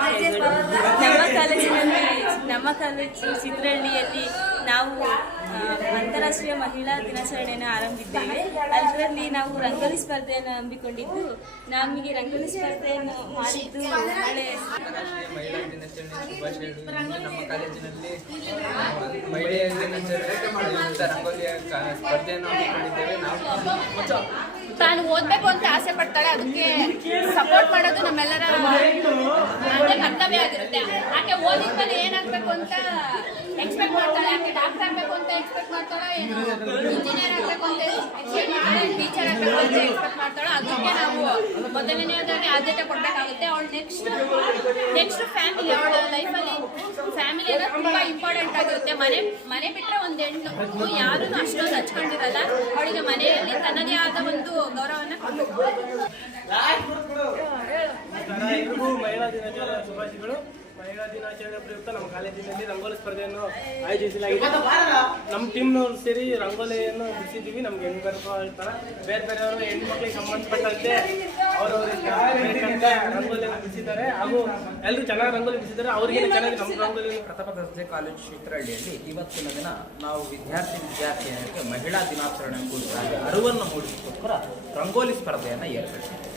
ಶುಭಾಶಯಗಳು. ನಮ್ಮ ಕಾಲೇಜು ಚಿತ್ರಹಳ್ಳಿಯಲ್ಲಿ ನಾವು ಅಂತಾರಾಷ್ಟ್ರೀಯ ಮಹಿಳಾ ದಿನಾಚರಣೆಯನ್ನು ಆರಂಭಿದ್ದೇವೆ. ಅದರಲ್ಲಿ ನಾವು ರಂಗೋಲಿ ಸ್ಪರ್ಧೆಯನ್ನು ಹಮ್ಮಿಕೊಂಡಿದ್ದು, ನಮಗೆ ರಂಗೋಲಿ ಸ್ಪರ್ಧೆಯನ್ನು ಮಾಡಿದ್ದು ಒಳ್ಳೆ ಮಹಿಳಾ ದಿನಾಚರಣೆ ಶುಭಾಶಯಗಳು. ನಮ್ಮ ಕಾಲೇಜಿನಲ್ಲಿ ಮಹಿಳೆಯ ದಿನಾಚರಣೆ ರಂಗೋಲಿಯ ಸ್ಪರ್ಧೆಯನ್ನು ಹಮ್ಮಿಕೊಂಡಿದ್ದೇವೆ. ನಾವು ತಾನು ಓದಬೇಕು ಅಂತ ಆಸೆ ಪಡ್ತಾಳೆ, ಅದಕ್ಕೆ ಸಪೋರ್ಟ್ ಮಾಡೋದು ನಮ್ಮೆಲ್ಲರ ಕರ್ತವ್ಯ ಆಗಿರುತ್ತೆ. ಆಕೆ ಓದಿದ ಮೇಲೆ ಏನಾಗಬೇಕು ಅಂತ ಎಕ್ಸ್ಪೆಕ್ಟ್ ಮಾಡ್ತಾಳೆ, ಆಕೆ ಡಾಕ್ಟರ್ ಆಗಬೇಕು ಅಂತ ಎಕ್ಸ್ಪೆಕ್ಟ್ ಮಾಡ್ತಾಳೆ, ಏನು ಇಂಜಿನಿಯರ್ ಆಗಬೇಕು ಅಂತ ಎಕ್ಸ್ಪೆಕ್ಟ್ ಮಾಡ್ತಾಳೆ, ಟೀಚರ್ ಆಗಬೇಕು ಅಂತ ಎಕ್ಸ್ಪೆಕ್ಟ್ ಮಾಡ್ತಾಳೆ. ಅದಕ್ಕೆ ನಾವು ಮೊದಲನೇದಾಗಿ ಆದ್ಯತೆ ಕೊಡಬೇಕಾಗುತ್ತೆ. ಅವಳು ನೆಕ್ಸ್ಟ್ ಫ್ಯಾಮಿಲಿ, ಅವಳ ಲೈಫಲ್ಲಿ ಫ್ಯಾಮಿಲಿ ಅನ್ನೋದು ತುಂಬ ಇಂಪಾರ್ಟೆಂಟ್ ಆಗಿರುತ್ತೆ. ಮನೆ ಬಿಟ್ಟರೆ ಒಂದು ಹೆಣ್ಣು ಯಾರೂ ಅಷ್ಟೊಂದು ಹಚ್ಕೊಂಡಿರಲ್ಲ. ಅವಳಿಗೆ ಮನೆಯಲ್ಲಿ ತನ್ನದೇ ಆದ ಒಂದು ಗೌರವವನ್ನು ಮಹಿಳಾ ದಿನಾಚರಣೆ ಶುಭಾಶಯಗಳು. ಮಹಿಳಾ ದಿನಾಚರಣೆ ಪ್ರಯುಕ್ತ ನಮ್ಮ ಕಾಲೇಜಿನಲ್ಲಿ ರಂಗೋಲಿ ಸ್ಪರ್ಧೆಯನ್ನು ಆಯೋಜಿಸಲಾಗಿದೆ. ನಮ್ಮ ಟೀಮ್ನವ್ರು ಸೇರಿ ರಂಗೋಲಿಯನ್ನು ಬಿಡಿಸಿದ್ದೀವಿ. ನಮ್ಗೆ ಹೆಣ್ಣು ಬರ್ತಾರೆ, ಬೇರೆ ಬೇರೆಯವರು ಹೆಣ್ಮಕ್ಳಿಗೆ ಸಂಬಂಧಪಟ್ಟಂತೆ ಅವರವರಿಗೆ ರಂಗೋಲಿಯನ್ನು ಬಿಡಿಸಿದ್ದಾರೆ. ಹಾಗೂ ಎಲ್ಲರೂ ಚೆನ್ನಾಗಿ ರಂಗೋಲಿ ಬಿಡಿಸಿದ್ದಾರೆ. ಅವರಿಗೆ ಚೆನ್ನಾಗಿ ನಮ್ಮ ರಂಗೋಲಿ. ಪ್ರಥಮ ದರ್ಜೆ ಕಾಲೇಜು ಚಿತ್ರಹಳ್ಳಿಯಲ್ಲಿ ಇವತ್ತಿನ ದಿನ ನಾವು ವಿದ್ಯಾರ್ಥಿನಿಯರಿಗೆ ಮಹಿಳಾ ದಿನಾಚರಣೆ ಕುರಿತಾಗಿ ಅರಿವನ್ನು ಮೂಡಿಸೋಸ್ಕರ ರಂಗೋಲಿ ಸ್ಪರ್ಧೆಯನ್ನು ಏರ್ಪಡಿಸಿದ್ದೇವೆ.